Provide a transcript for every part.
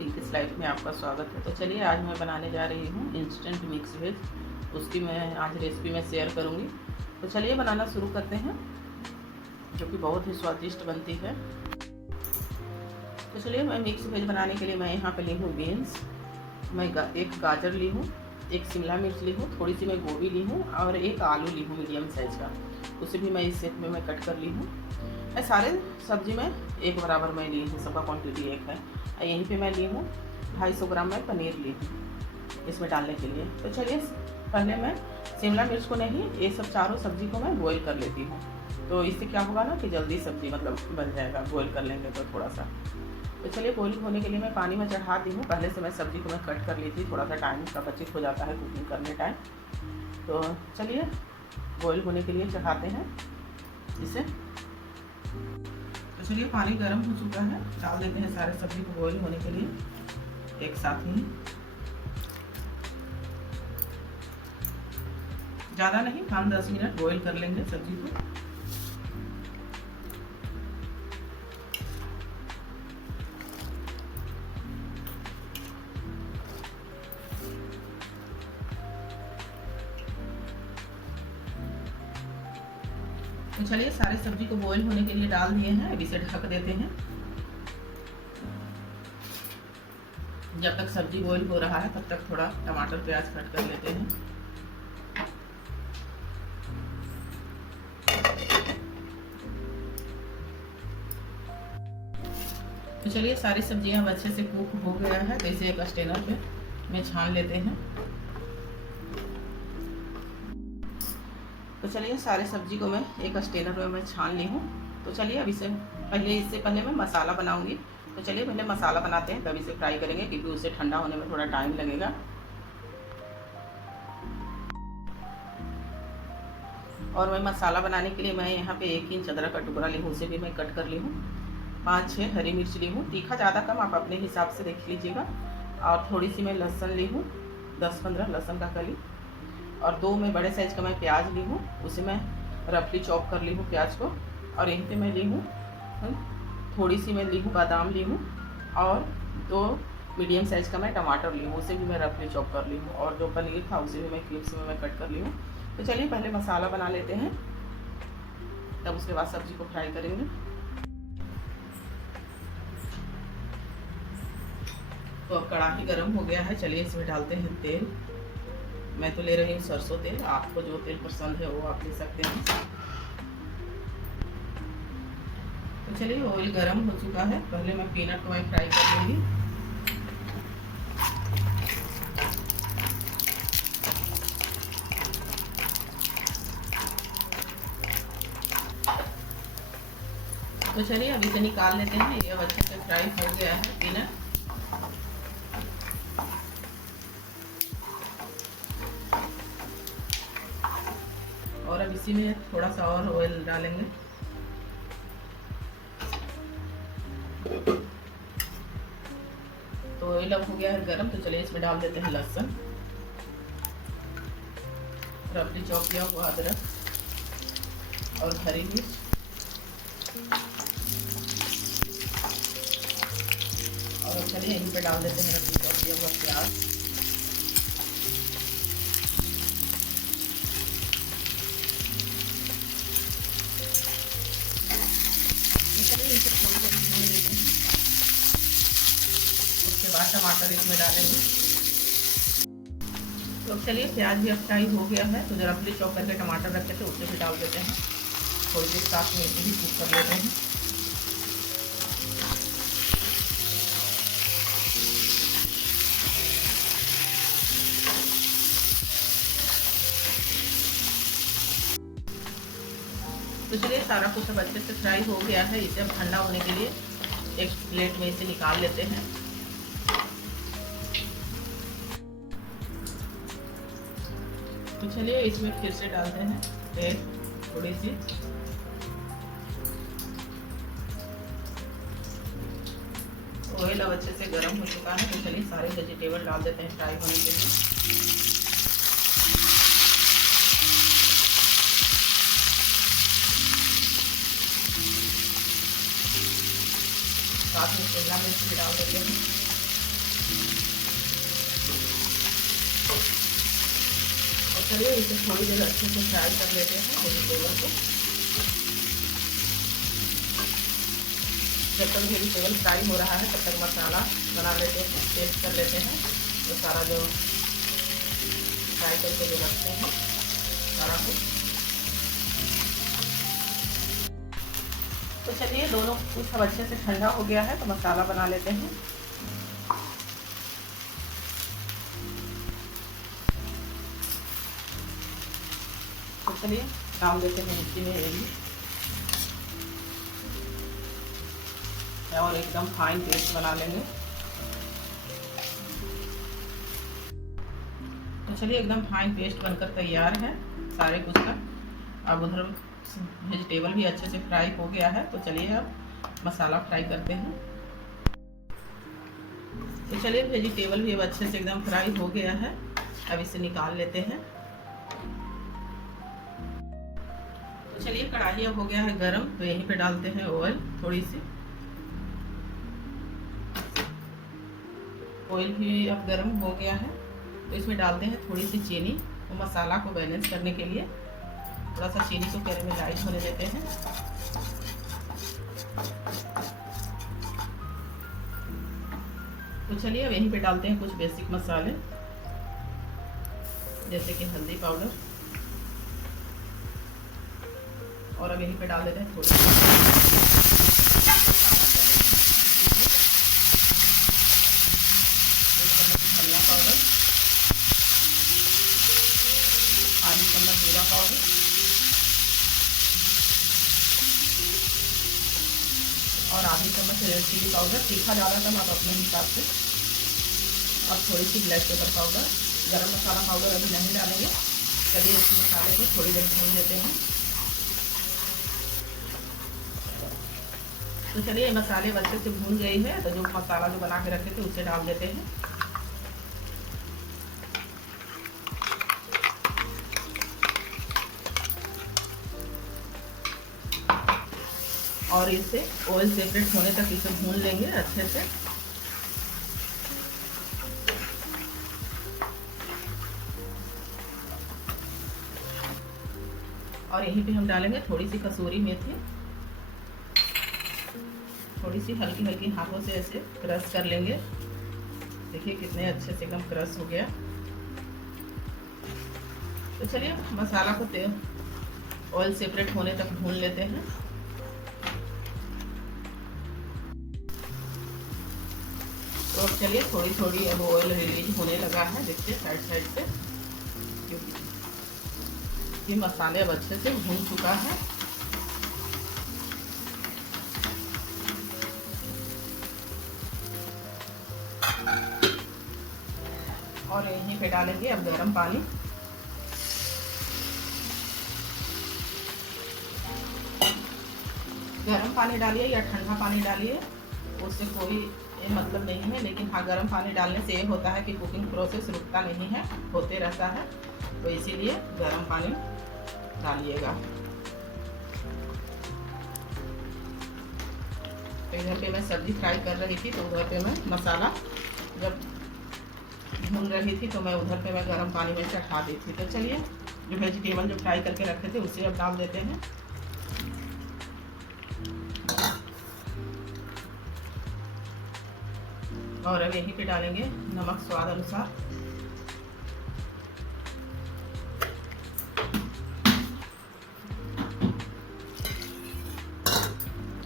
Pinkish life में आपका स्वागत है। तो चलिए आज मैं बनाने जा रही हूँ इंस्टेंट मिक्स वेज। उसकी मैं आज रेसिपी में शेयर करूँगी। तो चलिए बनाना शुरू करते हैं, जो कि बहुत ही स्वादिष्ट बनती है। तो चलिए मैं मिक्स वेज बनाने के लिए मैं यहाँ पे ली हूँ बीन्स, मैं एक गाजर ली हूँ, एक शिमला मिर्च ली हूँ, थोड़ी सी मैं गोभी ली हूँ और एक आलू ली हूँ मीडियम साइज़ का। उसे भी मैं इस शेप में मैं कट कर ली हूँ। मैं सारे सब्जी में एक बराबर मैं ली हूँ, सबका क्वांटिटी एक है। यहीं पे मैं ली हूँ 250 ग्राम मैं पनीर ली हूँ इसमें डालने के लिए। तो चलिए पहले मैं शिमला मिर्च को नहीं, ये सब चारों सब्जी को मैं बॉईल कर लेती हूँ। तो इससे क्या होगा ना कि जल्दी सब्जी मतलब बन जाएगा, बॉईल कर लेंगे तो थोड़ा सा। तो चलिए बॉईल होने के लिए मैं पानी में चढ़ा दी हूँ। पहले से मैं सब्जी को मैं कट कर ली थी, थोड़ा सा टाइम उसका बचत हो जाता है कुकिंग करने टाइम। तो चलिए बॉईल होने के लिए चढ़ाते हैं इसे। तो चलिए पानी गर्म हो चुका है, डाल देते हैं सारे सब्जी को बॉईल होने के लिए एक साथ ही। ज़्यादा नहीं, 5-10 मिनट बॉईल कर लेंगे सब्जी को। तो चलिए सारे सब्जी को बॉईल होने के लिए डाल दिए हैं, अब इसे ढक देते हैं। जब तक सब्जी बॉईल हो रहा है तब तक थोड़ा टमाटर प्याज कट कर लेते हैं। तो चलिए सारी सब्जियां अब अच्छे से कुक हो गया है, तो इसे एक स्ट्रेनर पे में छान लेते हैं। तो चलिए सारे सब्जी को मैं एक स्ट्रेनर में मैं छान ली हूँ। तो चलिए अब इससे पहले मैं मसाला बनाऊंगी। तो चलिए पहले मसाला बनाते हैं, तब इसे फ्राई करेंगे, क्योंकि उसे ठंडा होने में थोड़ा टाइम लगेगा। और मैं मसाला बनाने के लिए मैं यहाँ पे 1 इंच अदरक का टुकड़ा ली हूँ, उसे भी मैं कट कर ली हूँ। 5-6 हरी मिर्च ली हूँ, तीखा ज़्यादा कम आप अपने हिसाब से देख लीजिएगा। और थोड़ी सी मैं लहसुन ली हूँ, 10-15 लहसुन का कली। और 2 मैं बड़े साइज़ का मैं प्याज ली हूँ, उसे मैं रफली चॉप कर ली हूँ प्याज को। और यहीं पे मैं ली हूँ थोड़ी सी मैं ली हूँ बादाम ली हूँ, और 2 मीडियम साइज़ का मैं टमाटर ली हूँ, उसे भी मैं रफली चॉप कर ली हूँ। और जो पनीर था उसे भी मैं क्यूब्स में मैं कट कर ली हूँ। तो चलिए पहले मसाला बना लेते हैं, तब उसके बाद सब्जी को फ्राई करेंगे। तो अब कढ़ाई गर्म हो गया है, चलिए इसमें डालते हैं तेल। मैं तो ले रही हूँ सरसों तेल, आपको जो तेल पसंद है वो आप ले सकते हैं। तो चलिए ऑयल गर्म हो चुका है, पहले मैं पीनट को मैं फ्राई कर लूँगी। तो चलिए अब इसे निकाल लेते हैं, ये अब अच्छे से फ्राई हो गया है पीनट। और अब इसी में थोड़ा सा और ऑयल डालेंगे। तो ऑयल अब हो गया है गरम, तो चलिए इसमें डाल देते हैं लहसुन, रफली चॉप किया हुआ अदरक और हरी मिर्च। और चलिए यहीं पे डाल देते हैं रफली चॉप किया हुआ प्याज। उसके बाद टमाटर इसमें डालेंगे। तो चलिए प्याज भी अब फ्राई हो गया है, तो जरा रफली चॉप करके टमाटर रखे थे उसे भी डाल देते हैं। थोड़ी देर साथ में इसे भी कुक कर लेते हैं। तो चलिए सारा कुछ अब अच्छे से फ्राई हो गया है, इसे अब ठंडा होने के लिए एक प्लेट में इसे निकाल लेते हैं। तो चलिए इसमें फिर से डालते हैं तेल थोड़ी सी। ऑयल अब अच्छे से गर्म हो चुका है, तो चलिए सारे वेजिटेबल डाल देते हैं फ्राई होने के लिए। साथ में शिमला मिर्च भी डाल देते हैं। चलिए इसे थोड़ी देर अच्छे से फ्राई कर लेते हैं वेजिटेबल को। जब तक वेजिटेबल फ्राई हो रहा है तब तक मसाला बना लेते हैं, पेस्ट कर लेते हैं। तो सारा जो फ्राई करके जो रखते हैं सारा कुछ। तो चलिए दोनों कुछ सब अच्छे से ठंडा हो गया है तो मसाला बना लेते हैं। तो चलिए डाल देते हैं मिक्सी में ये और एकदम फाइन पेस्ट बना लेंगे। तो चलिए एकदम फाइन पेस्ट बनकर तैयार है सारे कुछ का। अब उधर वेजिटेबल भी अच्छे से फ्राई हो गया है। तो चलिए अब मसाला फ्राई करते हैं। तो चलिए वेजिटेबल भी अब अच्छे से एकदम फ्राई हो गया है। अब इसे निकाल लेते हैं। तो चलिए कढ़ाई अब हो गया है गरम, तो यहीं पे डालते हैं ऑयल थोड़ी सी। ऑयल भी अब गरम हो गया है तो इसमें डालते हैं थोड़ी सी चीनी। तो मसाला को बैलेंस करने के लिए थोड़ा सा चीनी को कैरेमलाइज होने देते हैं। तो चलिए अब यहीं पे डालते हैं कुछ बेसिक मसाले जैसे कि हल्दी पाउडर, और अब यहीं पे डाल देते हैं थोड़ी धनिया पाउडर, आधी चम्मच जीरा पाउडर, और आधी चम्मच रेड चिली पाउडर। तीखा ज़्यादा कम आप अपने हिसाब से। अब थोड़ी सी ब्लैक पेपर पाउडर, गरम मसाला पाउडर अभी नहीं डालेंगे। चलिए इस मसाले को थोड़ी देर भून लेते हैं। तो चलिए मसाले अच्छे से भून गई है तो जो मसाला जो बना के रखे थे उसे डाल देते हैं। और इसे ऑयल सेपरेट होने तक इसे भून लेंगे अच्छे से। और यहीं पे हम डालेंगे थोड़ी सी कसूरी मेथी। थोड़ी सी हल्की हल्की हाथों से ऐसे क्रश कर लेंगे। देखिए कितने अच्छे से एकदम क्रश हो गया। तो चलिए मसाला को ऑयल सेपरेट होने तक भून लेते हैं। तो चलिए थोड़ी थोड़ी अब ऑयल रिलीज होने लगा है। देखिए साइड साइड से ये मसाले अब अच्छे से भून चुका है। और यहीं पे डालेंगे अब गर्म पानी। गर्म पानी डालिए या ठंडा पानी डालिए, उससे कोई मतलब नहीं है। लेकिन हाँ, गर्म पानी डालने से ये होता है कि कुकिंग प्रोसेस रुकता नहीं है, होते रहता है। तो इसीलिए गर्म पानी डालिएगा। तो इधर पे मैं सब्जी फ्राई कर रही थी तो उधर पे मैं मसाला जब भून रही थी तो मैं उधर पे मैं गर्म पानी में चढ़ा दी थी। तो चलिए जो वेजिटेबल जो फ्राई करके रखे थे उसे अब डाल देते हैं। और अब यहीं पे डालेंगे नमक स्वाद अनुसार।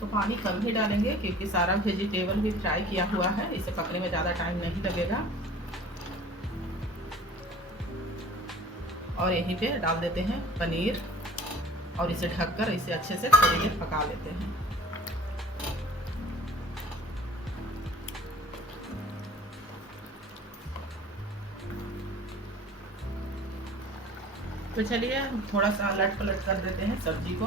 तो पानी कम ही डालेंगे क्योंकि सारा वेजिटेबल भी फ्राई किया हुआ है, इसे पकने में ज़्यादा टाइम नहीं लगेगा। और यहीं पे डाल देते हैं पनीर और इसे ढककर इसे अच्छे से थोड़ी देर पका लेते हैं। तो चलिए थोड़ा सा अलट पलट कर देते हैं सब्जी को।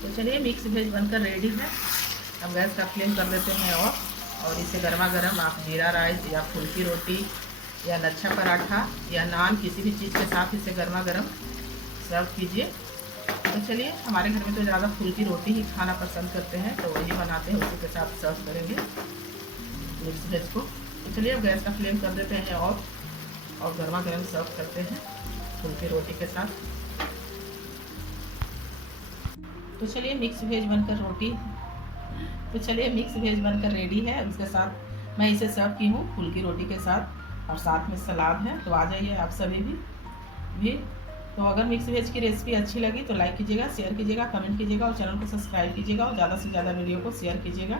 तो चलिए मिक्स वेज बनकर रेडी है। अब गैस का फ्लेम कर देते हैं और इसे गर्मा गर्म आप जीरा राइस या फुल्की रोटी या लच्छा पराठा या नान किसी भी चीज़ के साथ इसे गर्मा गर्म सर्व कीजिए। तो चलिए, हमारे घर में तो ज़्यादा फुल्की रोटी ही खाना पसंद करते हैं, तो वही बनाते हैं, उसी के साथ सर्व करेंगे मिक्स वेज को। तो चलिए अब गैस का फ्लेम कर देते हैं और गर्मा गर्म सर्व करते हैं फुल्की रोटी के साथ। तो चलिए मिक्स वेज बनकर रेडी है। उसके साथ मैं इसे सर्व की हूँ फुल्की रोटी के साथ, और साथ में सलाद है। तो आ जाइए आप सभी भी। तो अगर मिक्स वेज की रेसिपी अच्छी लगी तो लाइक कीजिएगा, शेयर कीजिएगा, कमेंट कीजिएगा और चैनल को सब्सक्राइब कीजिएगा, और ज़्यादा से ज़्यादा वीडियो को शेयर कीजिएगा।